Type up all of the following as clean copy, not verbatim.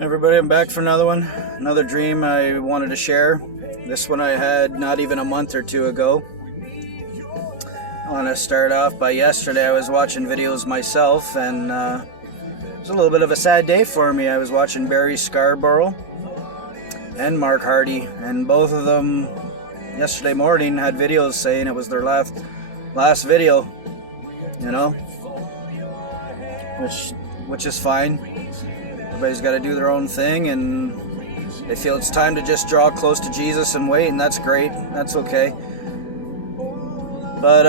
Everybody, I'm back for another dream I wanted to share. This one I had not even a month or two ago. I want to start off by yesterday. I was watching videos myself, and it was a little bit of a sad day for me. I was watching Barry Scarbrough and Mark Hardy, and both of them yesterday morning had videos saying it was their last video, you know, which is fine. Everybody's got to do their own thing, and they feel it's time to just draw close to Jesus and wait, and that's great. That's okay. But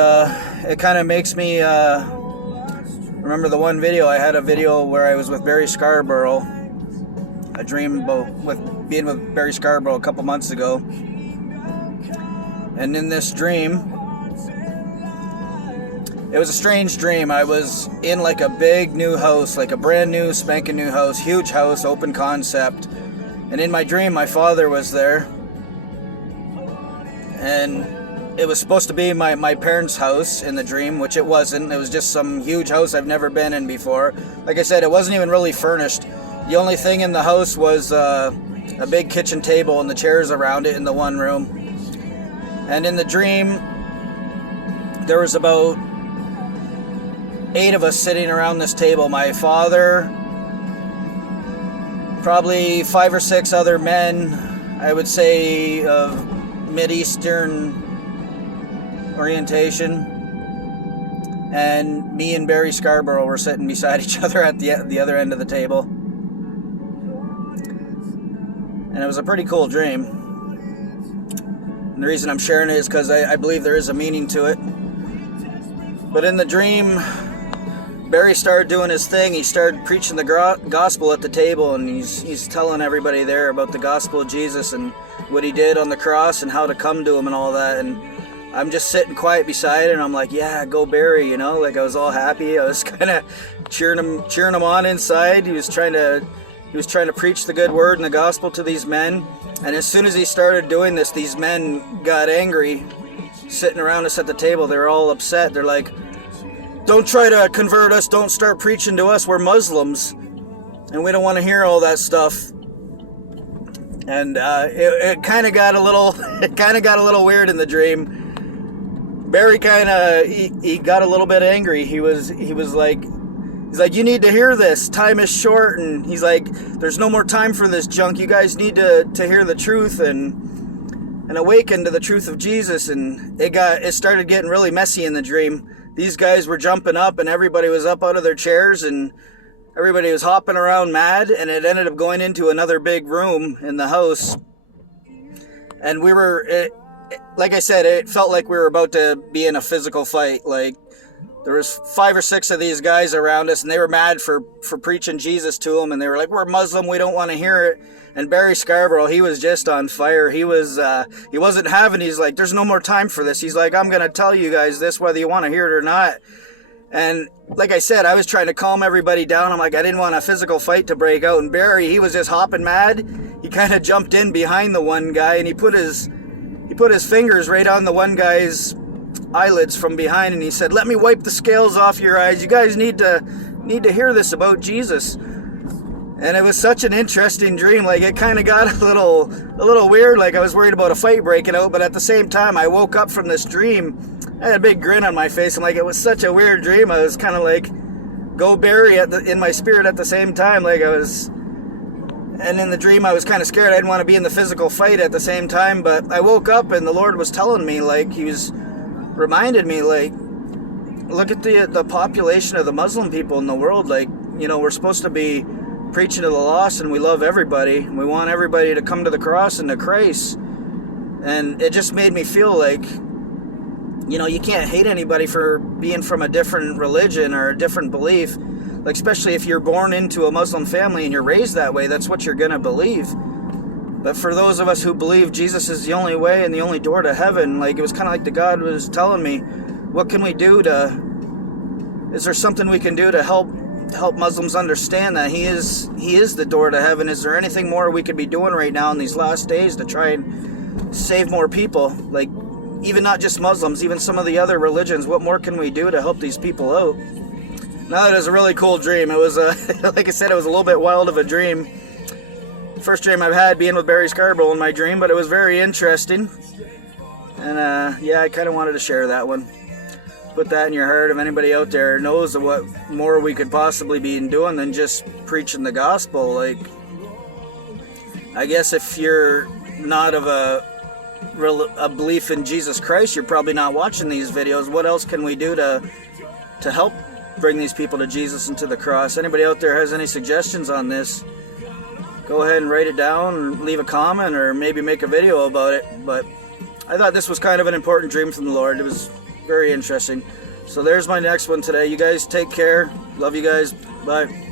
it kind of makes me remember the one video. I had a video where I was with Barry Scarbrough. A dream about being with Barry Scarbrough a couple months ago. And in this dream, it was a strange dream. I was in like a big new house, like a brand new spanking new house, huge house, open concept. And in my dream, my father was there. And it was supposed to be my parents' house in the dream, which it wasn't. It was just some huge house I've never been in before. Like I said, it wasn't even really furnished. The only thing in the house was a big kitchen table and the chairs around it in the one room. And in the dream, there was about 8 of us sitting around this table. My father, probably 5 or 6 other men, I would say of Mid-Eastern orientation, and me and Barry Scarbrough were sitting beside each other at the other end of the table. And it was a pretty cool dream. And the reason I'm sharing it is because I believe there is a meaning to it. But in the dream, Barry started doing his thing. He started preaching the gospel at the table, and he's telling everybody there about the gospel of Jesus and what he did on the cross and how to come to him and all that. And I'm just sitting quiet beside it, and I'm like, yeah, go Barry, you know, like I was all happy. I was kind of cheering him on inside. He was trying to preach the good word and the gospel to these men. And as soon as he started doing this, these men got angry, sitting around us at the table. They were all upset. They're like, don't try to convert us. Don't start preaching to us. We're Muslims, and we don't want to hear all that stuff. And it kind of got a little weird in the dream. Barry he got a little bit angry. He was like, you need to hear this. Time is short, and he's like, there's no more time for this junk. You guys need to hear the truth and awaken to the truth of Jesus. And it started getting really messy in the dream. These guys were jumping up, and everybody was up out of their chairs, and everybody was hopping around mad, and it ended up going into another big room in the house. And like I said, it felt like we were about to be in a physical fight. Like, there was 5 or 6 of these guys around us, and they were mad for preaching Jesus to them, and they were like, we're Muslim, we don't want to hear it. And Barry Scarbrough, he was just on fire. He wasn't having, he's like, there's no more time for this. He's like, I'm going to tell you guys this, whether you want to hear it or not. And like I said, I was trying to calm everybody down. I'm like, I didn't want a physical fight to break out. And Barry, he was just hopping mad. He kind of jumped in behind the one guy, and he put his fingers right on the one guy's eyelids from behind, and he said, let me wipe the scales off your eyes. You guys need to hear this about Jesus. And it was such an interesting dream. Like, it kind of got a little weird. Like, I was worried about a fight breaking out, but at the same time, I woke up from this dream. I had a big grin on my face. I'm like, it was such a weird dream. I was kind of like, go Barry in my spirit at the same time. Like, and in the dream, I was kind of scared. I didn't want to be in the physical fight at the same time. But I woke up, and the Lord was telling me, like, he was reminded me, like, look at the population of the Muslim people in the world. Like, you know, we're supposed to be preaching to the lost, and we love everybody. We want everybody to come to the cross and to Christ. And it just made me feel like, you know, you can't hate anybody for being from a different religion or a different belief. Like, especially if you're born into a Muslim family and you're raised that way, that's what you're going to believe. But for those of us who believe Jesus is the only way and the only door to heaven, like, it was kind of like the God was telling me, what can we do is there something we can do to help Muslims understand that he is the door to heaven? Is there anything more we could be doing right now in these last days to try and save more people? Like, even not just Muslims, even some of the other religions, what more can we do to help these people out? Now, that is a really cool dream. It was, like I said, it was a little bit wild of a dream. First dream I've had being with Barry Scarbrough in my dream, but it was very interesting. And yeah, I kind of wanted to share that one. Put that in your heart. If anybody out there knows of what more we could possibly be doing than just preaching the gospel, like, I guess if you're not of a belief in Jesus Christ, you're probably not watching these videos. What else can we do to help bring these people to Jesus and to the cross? Anybody out there has any suggestions on this, go ahead and write it down and leave a comment, or maybe make a video about it. But I thought this was kind of an important dream from the Lord. It was very interesting. So there's my next one today. You guys take care. Love you guys. Bye.